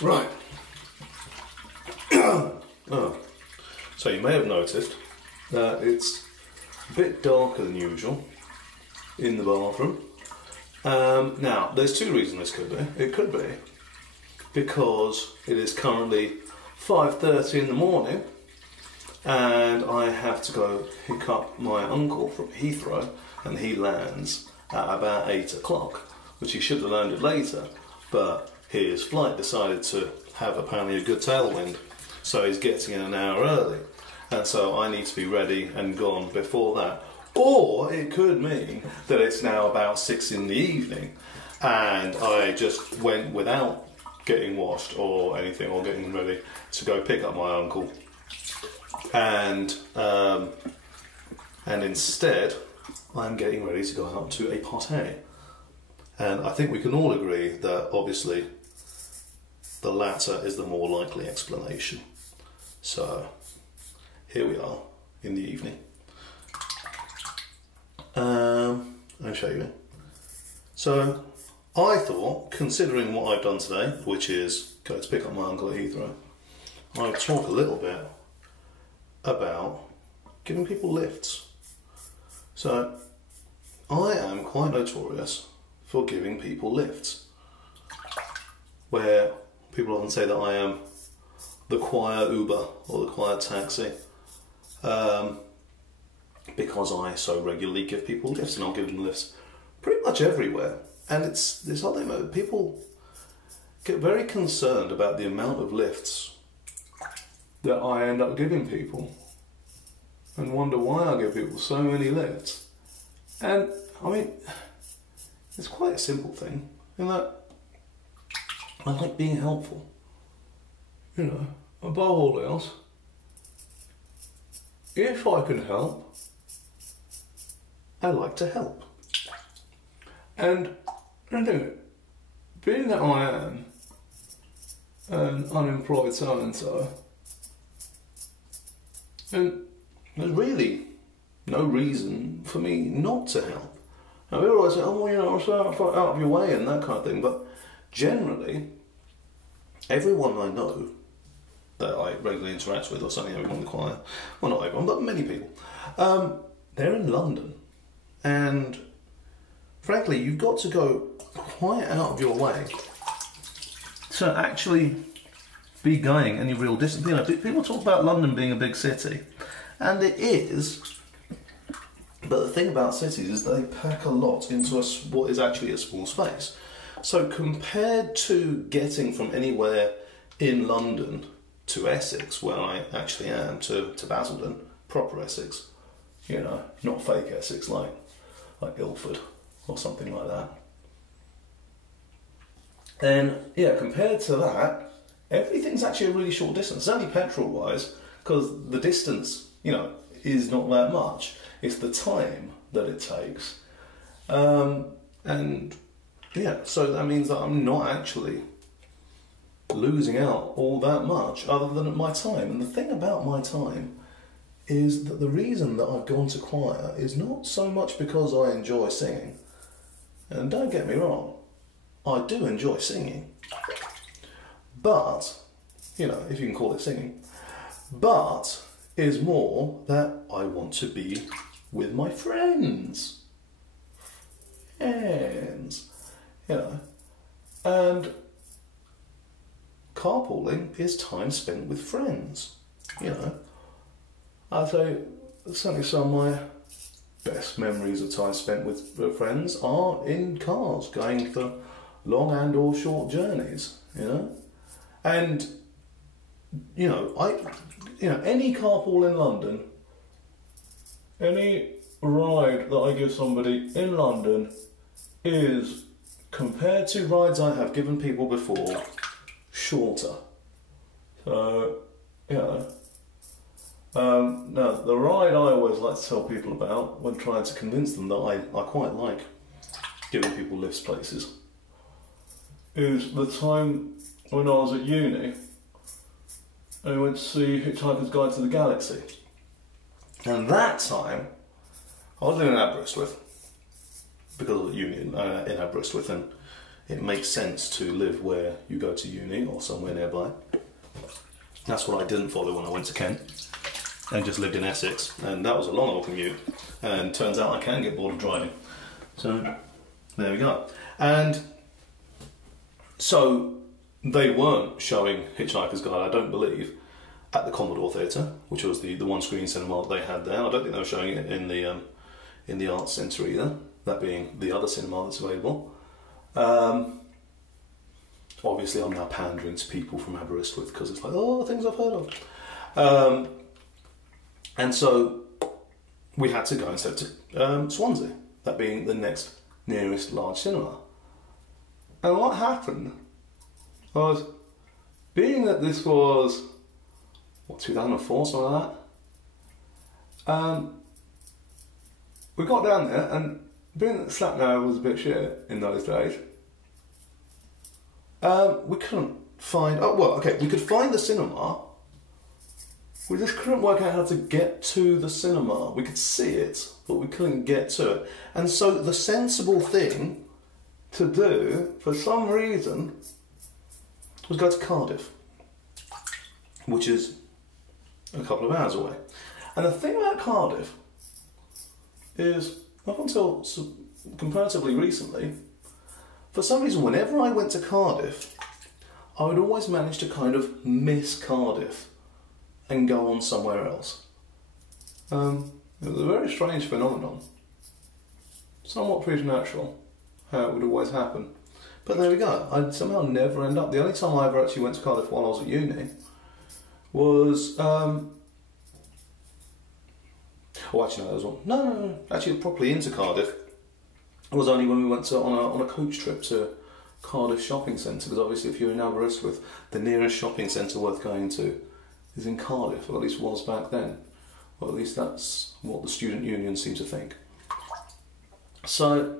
Right. Oh. So you may have noticed that it's a bit darker than usual in the bathroom. Now, there's two reasons this could be. It could be because it is currently 5:30 in the morning and I have to go pick up my uncle from Heathrow, and he lands at about 8 o'clock, which he should have landed later, but his flight decided to have apparently a good tailwind, so he's getting in an hour early, and so I need to be ready and gone before that. Or it could mean that it's now about 6 in the evening and I just went without getting washed or anything, or getting ready to go pick up my uncle, and instead I'm getting ready to go out to a party. And I think we can all agree that obviously the latter is the more likely explanation. So here we are in the evening. I'll show you. So I thought, considering what I've done today, which is go to pick up my uncle at Heathrow, I would talk a little bit about giving people lifts. So I am quite notorious for giving people lifts, where people often say that I am the quiet Uber or the quiet taxi, because I so regularly give people lifts, and I'll give them lifts pretty much everywhere. And it's this whole thing that people get very concerned about the amount of lifts that I end up giving people, and wonder why I give people so many lifts. And I mean, it's quite a simple thing, in that I like being helpful. You know, above all else, if I can help, I like to help. And being that I am an unemployed so-and-so, and there's really no reason for me not to help. Now, people always say, oh, you know, I'm so out of your way and that kind of thing, but generally, everyone I know that I regularly interact with, or certainly everyone in the choir, well, not everyone, but many people, they're in London. And frankly, you've got to go quite out of your way to actually be going any real distance. You know, people talk about London being a big city, and it is, but the thing about cities is they pack a lot into what is actually a small space. So compared to getting from anywhere in London to Essex, where I actually am, to Basildon, proper Essex, you know, not fake Essex like Ilford or something like that, then yeah, compared to that, everything's actually a really short distance. It's only petrol wise, because the distance, you know, is not that much. It's the time that it takes. And yeah, so that means that I'm not actually losing out all that much other than my time. And the thing about my time is that the reason that I've gone to choir is not so much because I enjoy singing. And don't get me wrong, I do enjoy singing. But, you know, if you can call it singing, but is more that I want to be with my friends. Friends. You know, and carpooling is time spent with friends, you know. I'd say certainly some of my best memories of time spent with friends are in cars, going for long and or short journeys, you know. And, you know, any carpool in London, any ride that I give somebody in London is, compared to rides I have given people before, shorter. So, you know, now the ride I always like to tell people about when trying to convince them that I quite like giving people lifts places is the time when I was at uni and I went to see Hitchhiker's Guide to the Galaxy. And that time, I was living in Aberystwyth, because of the uni in Aberystwyth, and it makes sense to live where you go to uni or somewhere nearby. That's what I didn't follow when I went to Kent and just lived in Essex, and that was a long old commute, and turns out I can get bored of driving. So there we go. And so they weren't showing Hitchhiker's Guide, I don't believe, at the Commodore Theatre, which was the one-screen cinema that they had there. I don't think they were showing it in the Arts Centre either, that being the other cinema that's available. Obviously, I'm now pandering to people from Aberystwyth because it's like, oh, things I've heard of. And so we had to go instead to Swansea, that being the next nearest large cinema. And what happened was, being that this was, 2004, something like that, we got down there, and being that sat nav was a bit shit in those days, we couldn't find, we could find the cinema, we just couldn't work out how to get to the cinema. We could see it, but we couldn't get to it. And so the sensible thing to do, for some reason, was go to Cardiff, which is a couple of hours away. And the thing about Cardiff is, up until comparatively recently, for some reason, whenever I went to Cardiff, I would always manage to kind of miss Cardiff and go on somewhere else. It was a very strange phenomenon. Somewhat preternatural, how it would always happen. But there we go, I'd somehow never end up. The only time I ever actually went to Cardiff while I was at uni was, actually properly into Cardiff. It was only when we went on a coach trip to Cardiff shopping centre, because obviously if you're in Aberystwyth, the nearest shopping centre worth going to is in Cardiff, or at least was back then. Or at least that's what the student union seemed to think. So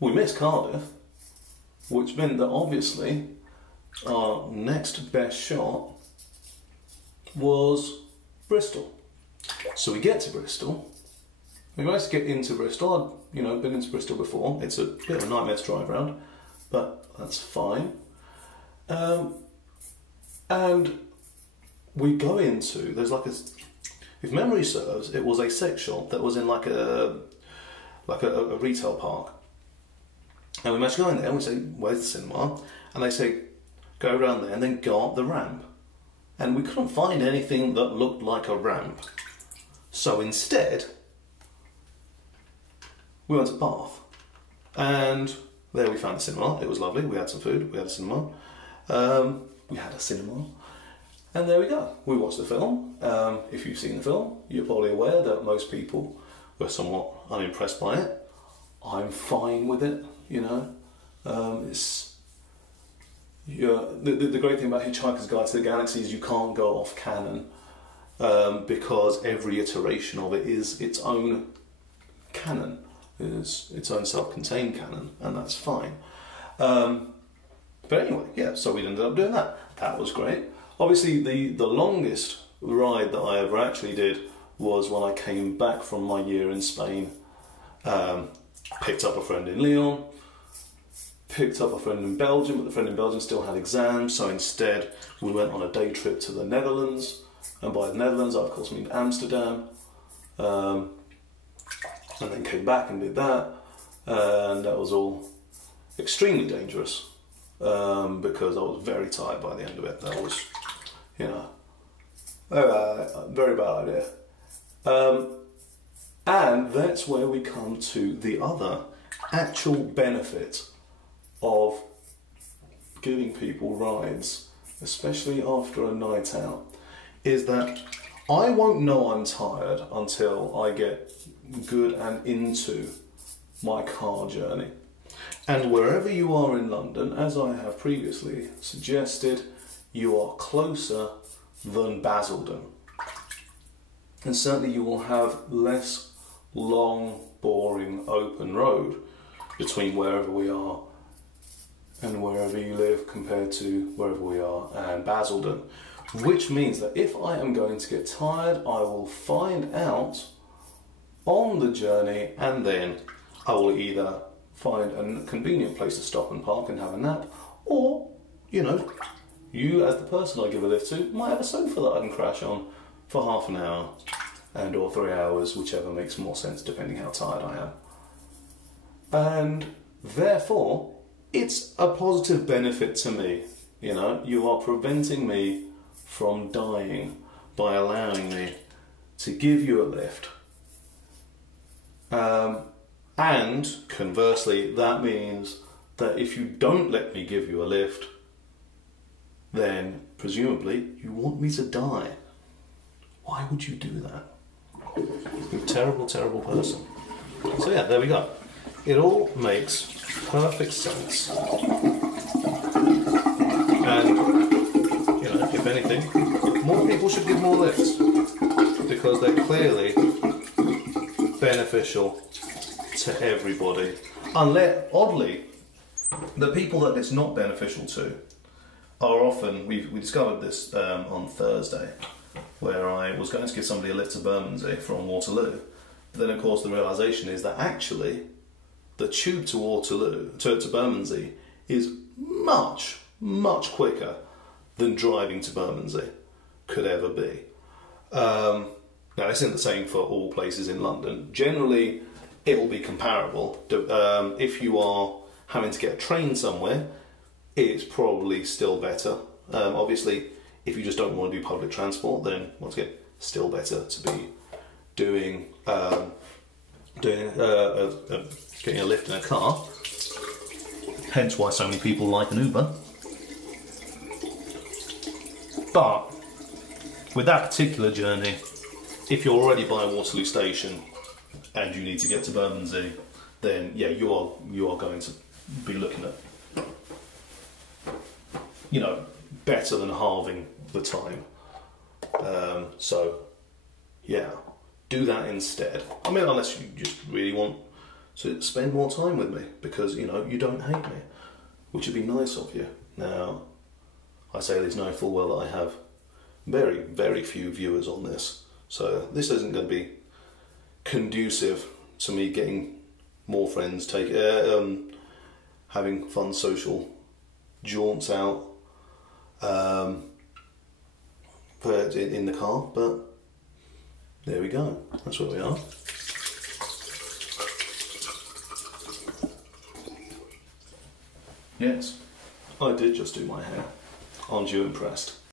we missed Cardiff, which meant that obviously our next best shot was Bristol. So we get to Bristol. We managed to get into Bristol. I'd been into Bristol before. It's a bit of a nightmare to drive around, but that's fine. And we go into, there's like if memory serves, it was a sex shop that was in like a retail park. And we managed to go in there and we say, where's the cinema? And they say, go around there and then go up the ramp. And we couldn't find anything that looked like a ramp. So instead, we went to Bath. And there we found the cinema. It was lovely. We had some food. We had a cinema. And there we go. We watched the film. If you've seen the film, you're probably aware that most people were somewhat unimpressed by it. I'm fine with it, the great thing about Hitchhiker's Guide to the Galaxy is you can't go off canon, because every iteration of it is its own canon, is its own self-contained canon, and that's fine. But anyway, yeah, so we ended up doing that. That was great. Obviously, the longest ride that I ever actually did was when I came back from my year in Spain. Picked up a friend in Lyon, picked up a friend in Belgium, but the friend in Belgium still had exams, so instead we went on a day trip to the Netherlands, and by the Netherlands I of course mean Amsterdam, and then came back and did that, and that was all extremely dangerous, because I was very tired by the end of it. That was, very bad idea. And that's where we come to the other actual benefit of giving people rides, especially after a night out, is that I won't know I'm tired until I get good and into my car journey. And wherever you are in London, as I have previously suggested, you are closer than Basildon. And certainly you will have less long, boring, open road between wherever we are and wherever you live compared to wherever we are and Basildon. Which means that if I am going to get tired, I will find out on the journey, and then I will either find a convenient place to stop and park and have a nap, or, you know, you as the person I give a lift to might have a sofa that I can crash on for half an hour and or 3 hours, whichever makes more sense depending how tired I am. And therefore, it's a positive benefit to me. You know, you are preventing me from dying by allowing me to give you a lift. And conversely, that means that if you don't let me give you a lift, then presumably you want me to die. Why would you do that? You're a terrible, terrible person. So yeah, there we go. It all makes perfect sense. And, you know, if anything, more people should give more lifts because they're clearly beneficial to everybody. Unless, oddly, the people that it's not beneficial to are often, we discovered this on Thursday, where I was going to give somebody a lift to Bermondsey from Waterloo. But then, of course, the realisation is that actually the tube to Waterloo, to Bermondsey, is much, much quicker than driving to Bermondsey could ever be. Now, this isn't the same for all places in London. Generally, it will be comparable. If you are having to get a train somewhere, it's probably still better. Obviously, if you just don't want to do public transport, then once again, still better to be doing getting a lift in a car. Hence why so many people like an Uber. But with that particular journey, if you're already by Waterloo Station and you need to get to Bermondsey, then yeah, you are going to be looking at, you know, better than halving the time. So yeah, do that instead. I mean, unless you just really want to spend more time with me because, you know, you don't hate me, which would be nice of you. Now, I say this knowing full well that I have very, very few viewers on this, so this isn't going to be conducive to me getting more friends, having fun social jaunts out in the car, but there we go, that's where we are. Yes, I did just do my hair. Aren't you impressed?